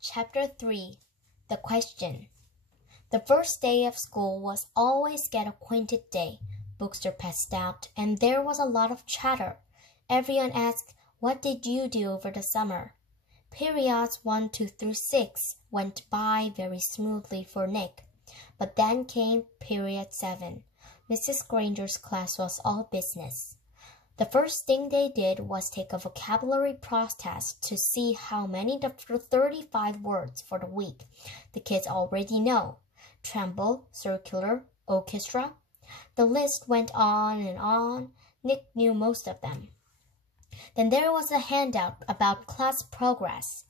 Chapter 3 The Question. The first day of school was always Get Acquainted Day. Books were passed out, and there was a lot of chatter. Everyone asked, "What did you do over the summer?" Periods 1, 2 through 6 went by very smoothly for Nick. But then came period 7. Mrs. Granger's class was all business. The first thing they did was take a vocabulary test to see how many of the 35 words for the week the kids already know. Tremble, circular, orchestra. The list went on and on. Nick knew most of them. Then there was a handout about class progress.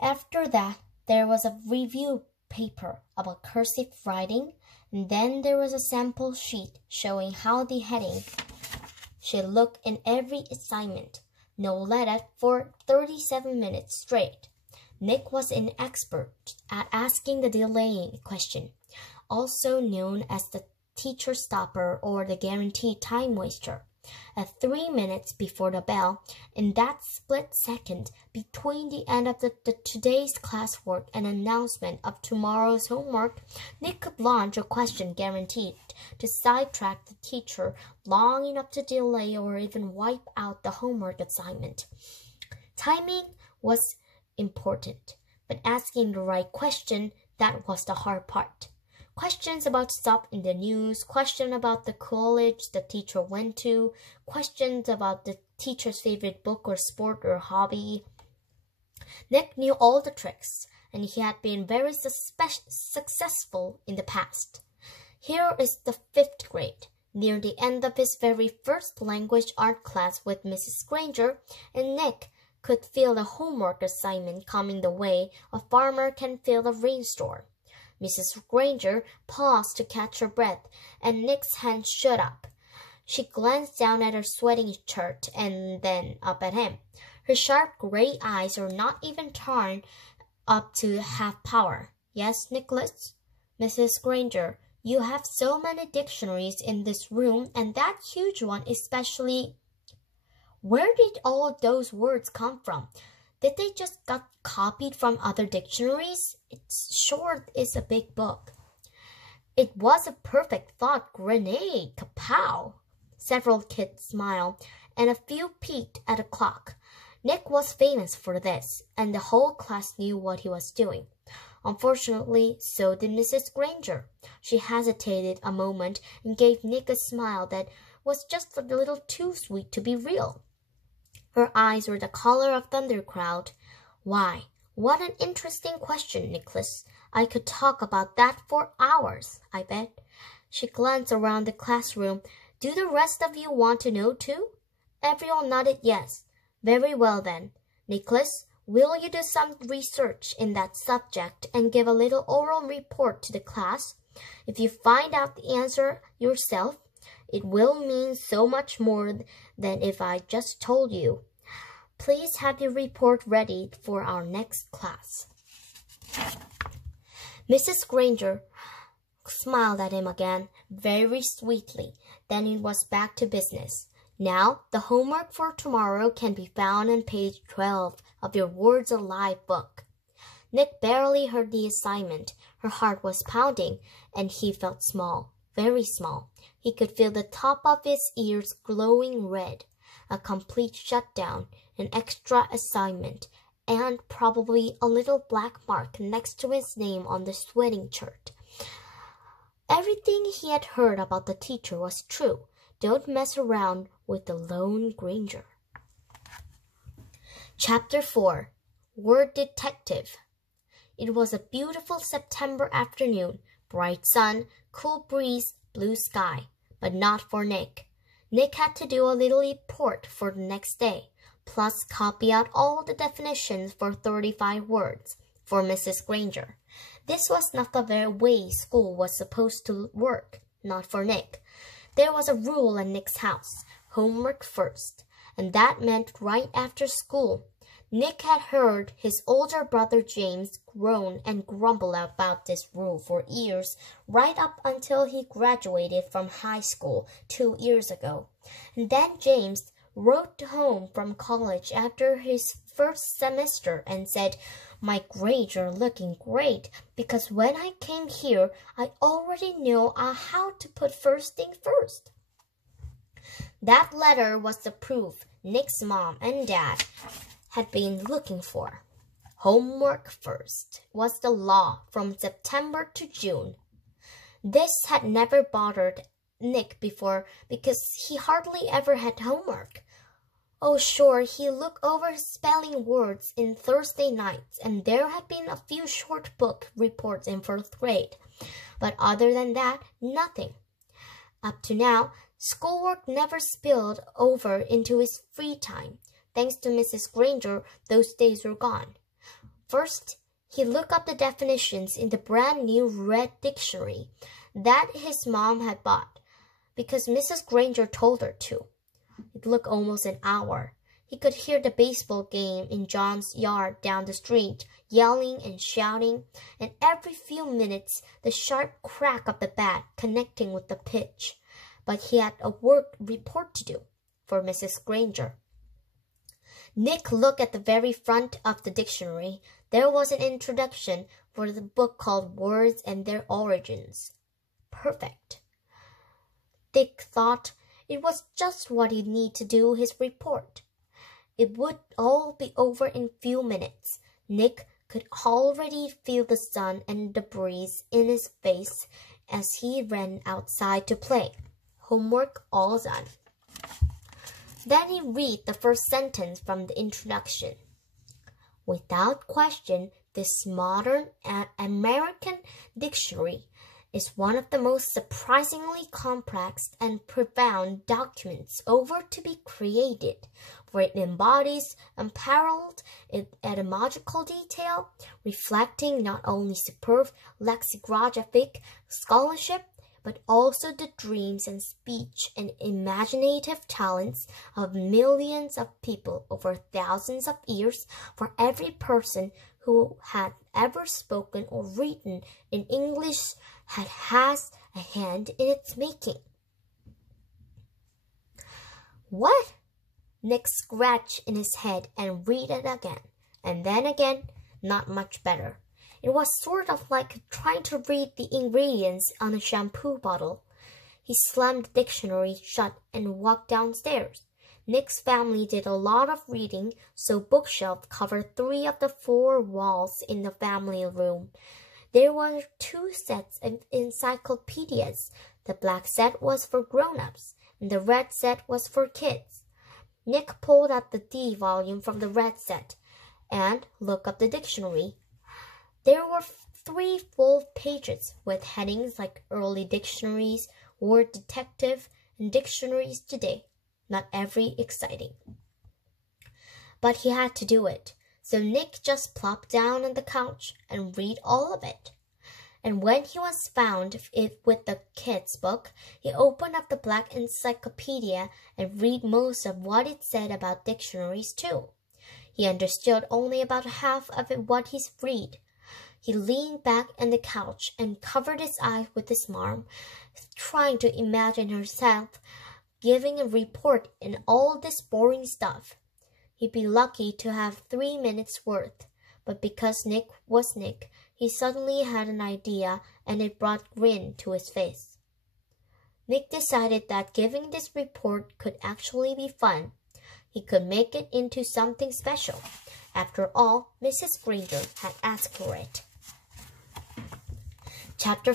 After that, there was a review paper about cursive writing, and then there was a sample sheet showing how the heading should look in every assignment. No letter for 37 minutes straight. Nick was an expert at asking the delaying question, also known as the teacher stopper or the guaranteed time waster. At 3 minutes before the bell, in that split second between the end of the today's classwork and announcement of tomorrow's homework, Nick could launch a question guaranteed to sidetrack the teacher long enough to delay or even wipe out the homework assignment. Timing was important, but asking the right question, that was the hard part. Questions about stuff in the news, questions about the college the teacher went to, questions about the teacher's favorite book or sport or hobby. Nick knew all the tricks, and he had been very successful in the past. Here is the 5th grade, near the end of his very first language art class with Mrs. Granger, and Nick could feel the homework assignment coming the way a farmer can feel a rainstorm. Mrs. Granger paused to catch her breath, and Nick's hand shot up. She glanced down at her sweating shirt and then up at him. Her sharp gray eyes were not even turned up to half power. "Yes, Nicholas?" "Mrs. Granger, you have so many dictionaries in this room, and that huge one especially. Where did all those words come from? Did they just got copied from other dictionaries? It's short is a big book." "It was a perfect thought grenade, kapow!" Several kids smiled, and a few peeked at the clock. Nick was famous for this, and the whole class knew what he was doing. Unfortunately, so did Mrs. Granger. She hesitated a moment and gave Nick a smile that was just a little too sweet to be real. Her eyes were the color of thundercloud. "Why, what an interesting question, Nicholas. I could talk about that for hours, I bet." She glanced around the classroom. "Do the rest of you want to know too?" Everyone nodded yes. "Very well then. Nicholas, will you do some research in that subject and give a little oral report to the class? If you find out the answer yourself, it will mean so much more than if I just told you. Please have your report ready for our next class." Mrs. Granger smiled at him again, very sweetly. Then it was back to business. "Now, the homework for tomorrow can be found on page 12 of your Words Alive book." Nick barely heard the assignment. Her heart was pounding, and he felt small, very small. He could feel the top of his ears glowing red. A complete shutdown, an extra assignment, and probably a little black mark next to his name on the sweating shirt. Everything he had heard about the teacher was true. Don't mess around with the lone Granger. Chapter 4 Word Detective. It was a beautiful September afternoon, bright sun, cool breeze, blue sky, but not for Nick. Nick had to do a little report for the next day, plus copy out all the definitions for 35 words for Mrs. Granger. This was not the very way school was supposed to work, not for Nick. There was a rule in Nick's house, homework first, and that meant right after school. Nick had heard his older brother James groan and grumble about this rule for years, right up until he graduated from high school 2 years ago. And then James wrote home from college after his first semester and said, "My grades are looking great because when I came here, I already know how to put first thing first." That letter was the proof Nick's mom and dad had been looking for. Homework first was the law from September to June. This had never bothered Nick before because he hardly ever had homework. Oh, sure, he looked over his spelling words in Thursday nights, and there had been a few short book reports in fourth grade. But other than that, nothing. Up to now, schoolwork never spilled over into his free time. Thanks to Mrs. Granger, those days were gone. First, he looked up the definitions in the brand new red dictionary that his mom had bought, because Mrs. Granger told her to. It took almost an hour. He could hear the baseball game in John's yard down the street, yelling and shouting, and every few minutes the sharp crack of the bat connecting with the pitch. But he had a work report to do for Mrs. Granger. Nick looked at the very front of the dictionary. There was an introduction for the book called Words and Their Origins. Perfect. Dick thought it was just what he'd need to do his report. It would all be over in a few minutes. Nick could already feel the sun and the breeze in his face as he ran outside to play. Homework all done. Then he read the first sentence from the introduction. Without question, this modern American dictionary is one of the most surprisingly complex and profound documents ever to be created, for it embodies unparalleled etymological detail, reflecting not only superb lexicographic scholarship, but also the dreams and speech and imaginative talents of millions of people over thousands of years. For every person who had ever spoken or written in English has a hand in its making. What? Nick scratched in his head and read it again, and then again, not much better. It was sort of like trying to read the ingredients on a shampoo bottle. He slammed the dictionary shut and walked downstairs. Nick's family did a lot of reading, so bookshelves covered 3 of the 4 walls in the family room. There were 2 sets of encyclopedias. The black set was for grown-ups, and the red set was for kids. Nick pulled out the D volume from the red set and looked up the dictionary. There were 3 full pages with headings like Early Dictionaries, Word Detective, and Dictionaries Today. Not very exciting. But he had to do it, so Nick just plopped down on the couch and read all of it. And when he was found with the kid's book, he opened up the black encyclopedia and read most of what it said about dictionaries too. He understood only about half of what he read. He leaned back on the couch and covered his eyes with his arm, trying to imagine herself giving a report in all this boring stuff. He'd be lucky to have 3 minutes worth, but because Nick was Nick, he suddenly had an idea and it brought a grin to his face. Nick decided that giving this report could actually be fun. He could make it into something special. After all, Mrs. Granger had asked for it. Chapter